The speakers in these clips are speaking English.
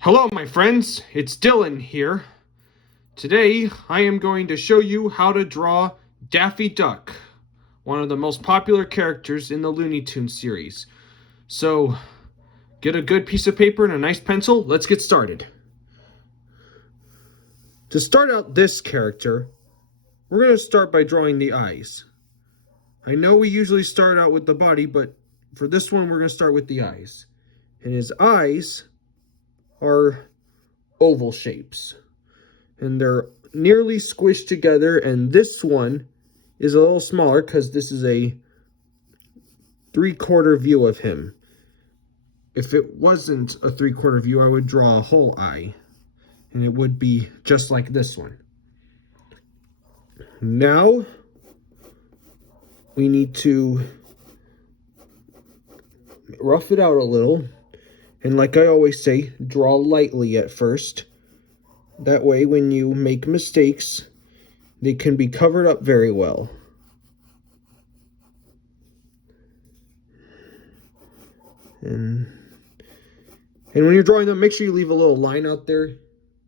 Hello, my friends. It's Dylan here. Today, I am going to show you how to draw Daffy Duck, one of the most popular characters in the Looney Tunes series. So, get a good piece of paper and a nice pencil. Let's get started. To start out this character, we're going to start by drawing the eyes. I know we usually start out with the body, but for this one, we're going to start with the eyes. And his eyes are oval shapes. And they're nearly squished together, and this one is a little smaller because this is a 3/4 view of him. If it wasn't a 3/4 view, I would draw a whole eye, and it would be just like this one. Now we need to rough it out a little, and like I always say, draw lightly at first. That way, when you make mistakes, they can be covered up very well. And when you're drawing them, make sure you leave a little line out there,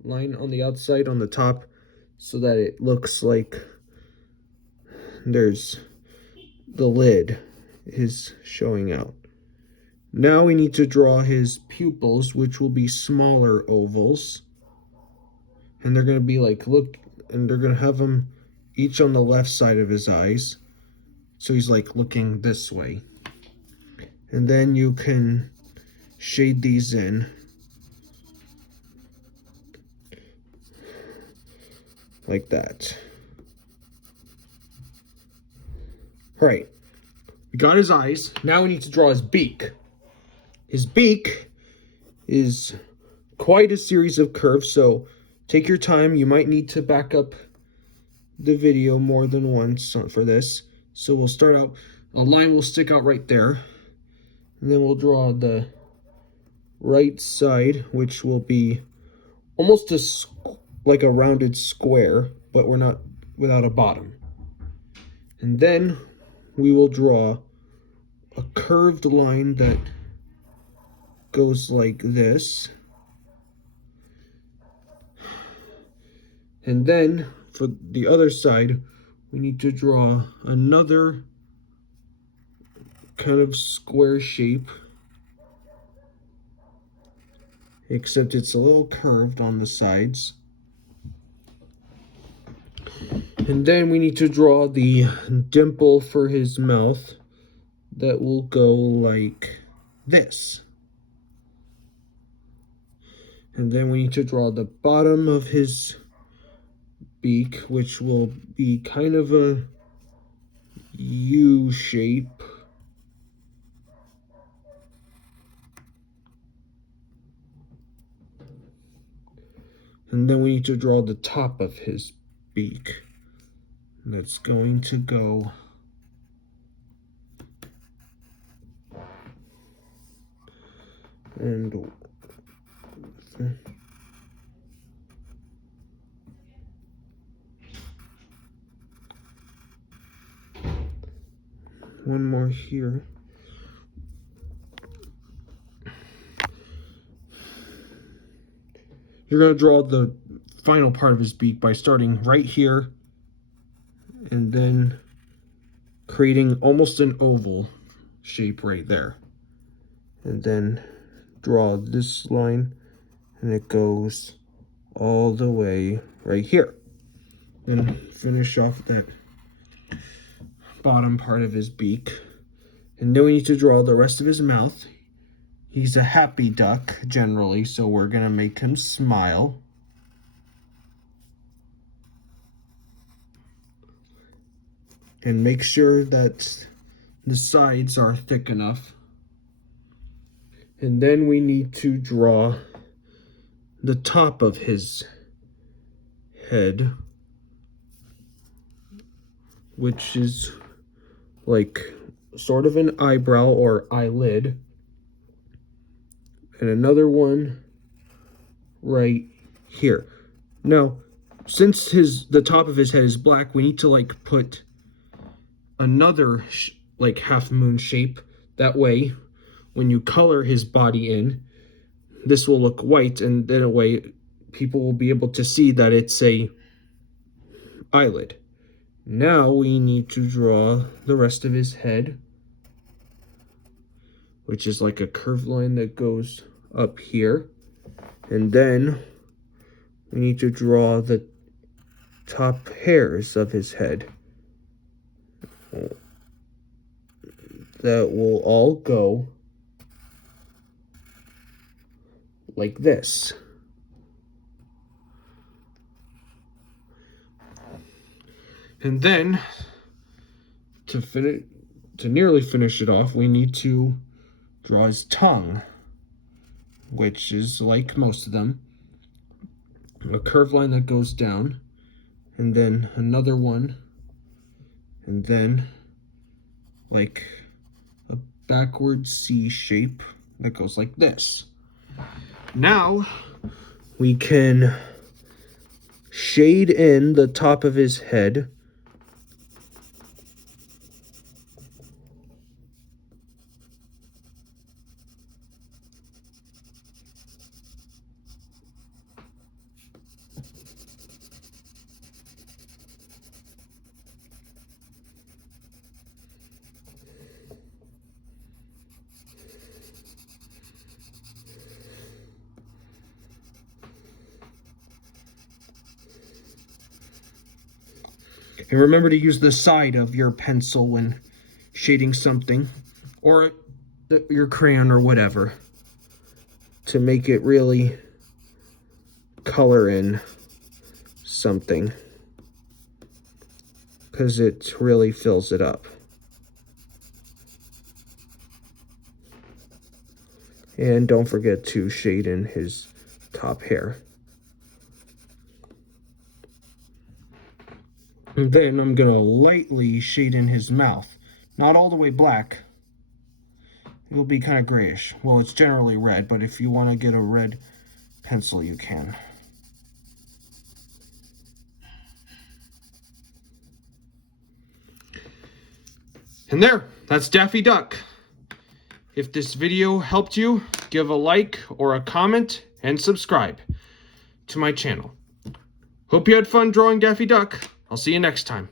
line on the outside on the top, so that it looks like there's the lid is showing out. Now we need to draw his pupils, which will be smaller ovals. And they're going to be like, look, and they're going to have them each on the left side of his eyes. So he's like looking this way. And then you can shade these in. Like that. All right. We got his eyes. Now we need to draw his beak. His beak is quite a series of curves, so take your time. You might need to back up the video more than once for this. So we'll start out, a line will stick out right there. And then we'll draw the right side, which will be almost like a rounded square, but we're not without a bottom. And then we will draw a curved line that goes like this. And then for the other side, we need to draw another kind of square shape, except it's a little curved on the sides. And then we need to draw the dimple for his mouth that will go like this. And then we need to draw the bottom of his beak, which will be kind of a U shape. And then we need to draw the top of his beak. That's going to go and one more here. You're going to draw the final part of his beak by starting right here and then creating almost an oval shape right there. And then draw this line, and it goes all the way right here. Then finish off that bottom part of his beak. And then we need to draw the rest of his mouth. He's a happy duck, generally, so we're going to make him smile. And make sure that the sides are thick enough. And then we need to draw the top of his head, which is like sort of an eyebrow or eyelid. And another one right here. Now, since the top of his head is black, we need to like put another like half moon shape. That way, when you color his body in, this will look white, and in a way people will be able to see that it's a eyelid. Now we need to draw the rest of his head, which is like a curved line that goes up here. And then we need to draw the top hairs of his head. That will all go like this. And then, to nearly finish it off, we need to draw his tongue, which is like most of them, a curved line that goes down, and then another one, and then like a backward C shape that goes like this. Now we can shade in the top of his head. And remember to use the side of your pencil when shading something, or your crayon or whatever, to make it really color in something, because it really fills it up. And don't forget to shade in his top hair. And then I'm going to lightly shade in his mouth. Not all the way black. It will be kind of grayish. Well, it's generally red, but if you want to get a red pencil, you can. And there, that's Daffy Duck. If this video helped you, give a like or a comment and subscribe to my channel. Hope you had fun drawing Daffy Duck. I'll see you next time.